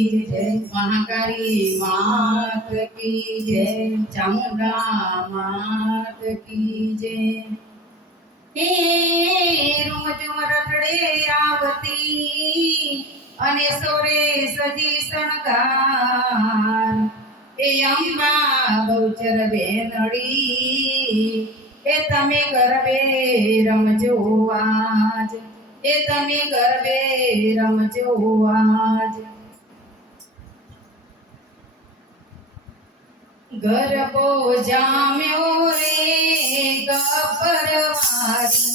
મહાકાળી માત કી જય ચામુંડા માત કી જય હે રોજ રથડે આવતી અને સોરે સજી શણગાર એ અંબા બહુચર બેનડી એ તમે ગરબે રમજો આજ એ તમે ગરબે રમજો આજ गर्भो जाम्यो रे गपरवारी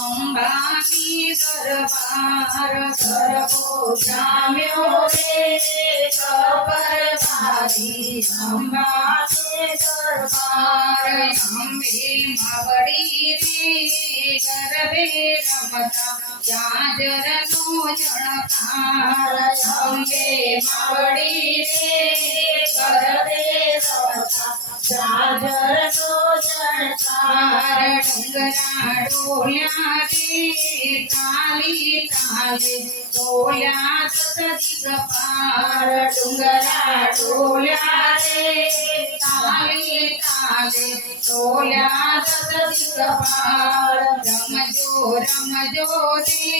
अम्बानी दरबार गर्भो जाम्यो रे गपरवारी अम्बानी दरबार अम्बे मावड़ी रे गर्भे रमता जाजरनो जड़कार अम्बे मावड़ी रे જાગરતો ચડકાર ડુંગરા ડોલ્યા રે તાલી તાલે ડોલ્યા સતજગપાર ડુંગરા ડોલ્યા રે તાલી તાલે ડોલ્યા સતજગપાર રમજો રમજો રે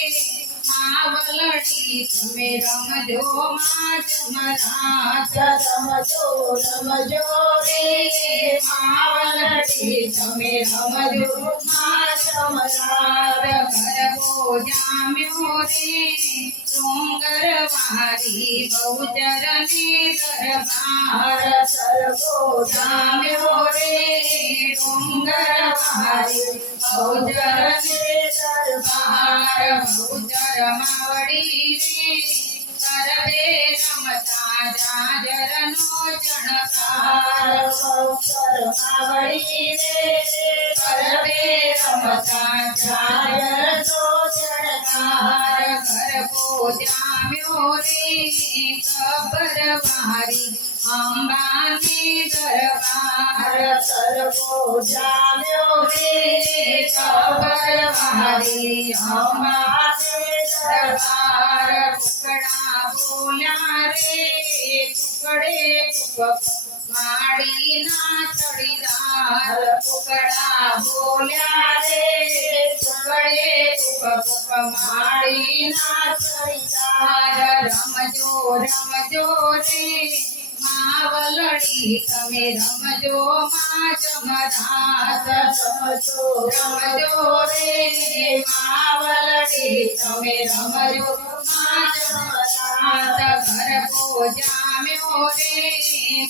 हरि तुम्हें रम जो माथ समझो रम जो रे मावन तुम्हें रम जो माथ मरार घर को जाम्यो रे सोंगर वारी बहुचर में दरबार सर्वो जाम्यो रे सोंगर वारी बहुचर में પાર ઉજર માવડી રે કરવે રમતા જાજર નો ચણકાર ઉજર માવડી રે કરવે રમતા જાજર નો ચણકાર જામ્યો રે કબર મારી અંબાને દરબાર સરકો જામ્યો રે કબર મારી અંબાને દરબાર કુકડા બોલ્યા રે કુકડે કુક માડીના ચડીદાર કુકડા બોલ્યા રે કળે કુપ માળી ના તાર રમજો રમજો રે માવલડી તમે રમજો મા જમરાત રમજો રે માવલડી તમે રમજો મા જમરાત ઘર પૂજા મે હો રે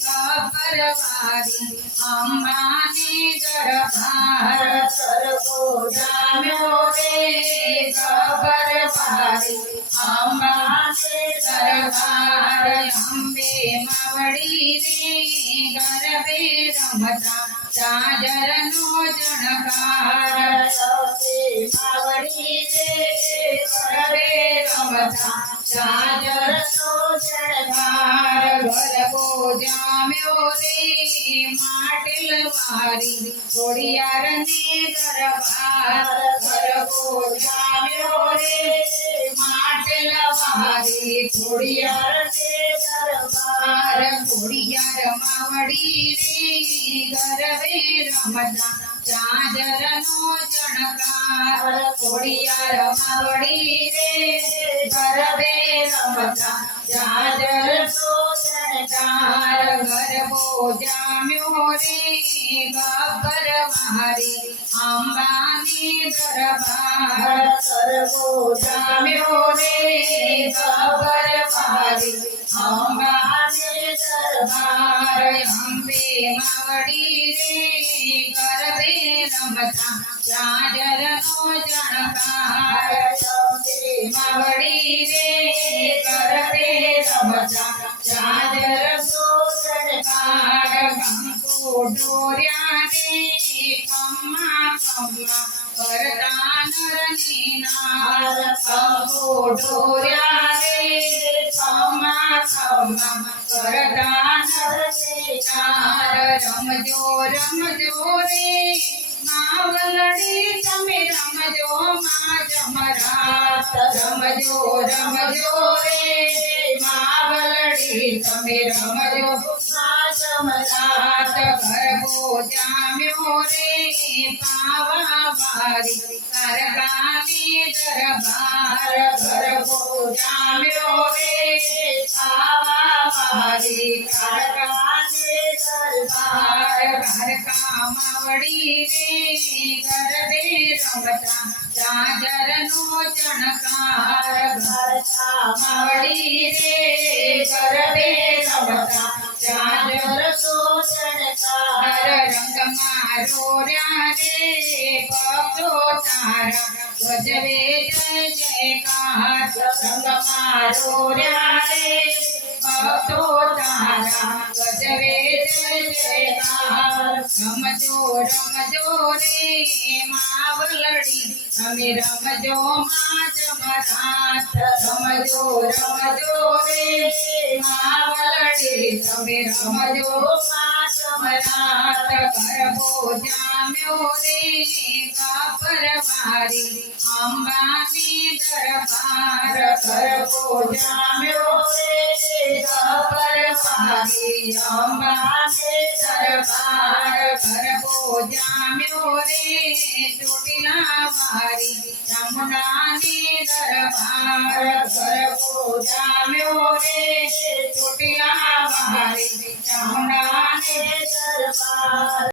બાપરવારી આંબાને જરભાર સરકો જામ્યો રે સબરવારી આંબાને જરભાર અંબે માવડી રે ગરબે રમતા જાજરનો જડકાર સતી માવડી રે સરે રમતા જાજર સો જડ આ રેકો જામ્યો રે માટેલ મારી કોડી અરને દરબાર ઘર કો જામ્યો રે માટેલ મારી કોડી અરને દરબાર કોડી અર માવાડી રે દરવે રામદાન તાજરનો જડકા કોડી અર માવાડી રે દરવે રામદાન જ जाम्यो रे गब्बर मारे अम्बानी दरबार सर्वो जाम्यो रे गब्बर मारे अम्बानी दरबार अम्बे मावड़ी रे करबे रमता राजर नो जणकार अम्बे मावड़ी रे करबे रमता राजर डोऱ्याने कम्मा कम्मा वरदान रनिनार अहो डोऱ्याने कम्मा कम्मा वरदान रनिनार रमजो रमजो रे मावलड़ी तमे रमजो मा जमरा रमजो रमजो रे मावलड़ी तमे रमजो મર આત ઘર પૂજામ્યો રે પાવા વારી કરકાની દર ભાર ઘર પૂજામ્યો રે પાવા વારી કરકાની દર ભાર ઘર કામવાડી રે ઘર બે સવતા જાજરનો ચણકાર ઘર કામવાડી રે ઘર બે સવતા ચાંદ વરસો સણકાર રંગ મારો રે ભક્તો તારા ભજવે જય જયકાર રંગ મારો રે ભક્તો તારા ભજવે રમજો રમજો રે માવલડી અમે રમજો માજ મરાત રમજો રમજો રે માવલડી તમે રમજો માજ મરાત કરબો જામ્યો રે કાપરવારી અંબાની દરબાર કરબો જામ્યો परमारी अम्बासे दरबार पर हो जाम्यो रे चोटिला मारी यमुना ने दरबार पर हो जाम्यो रे चोटिला मारी यमुना ने दरबार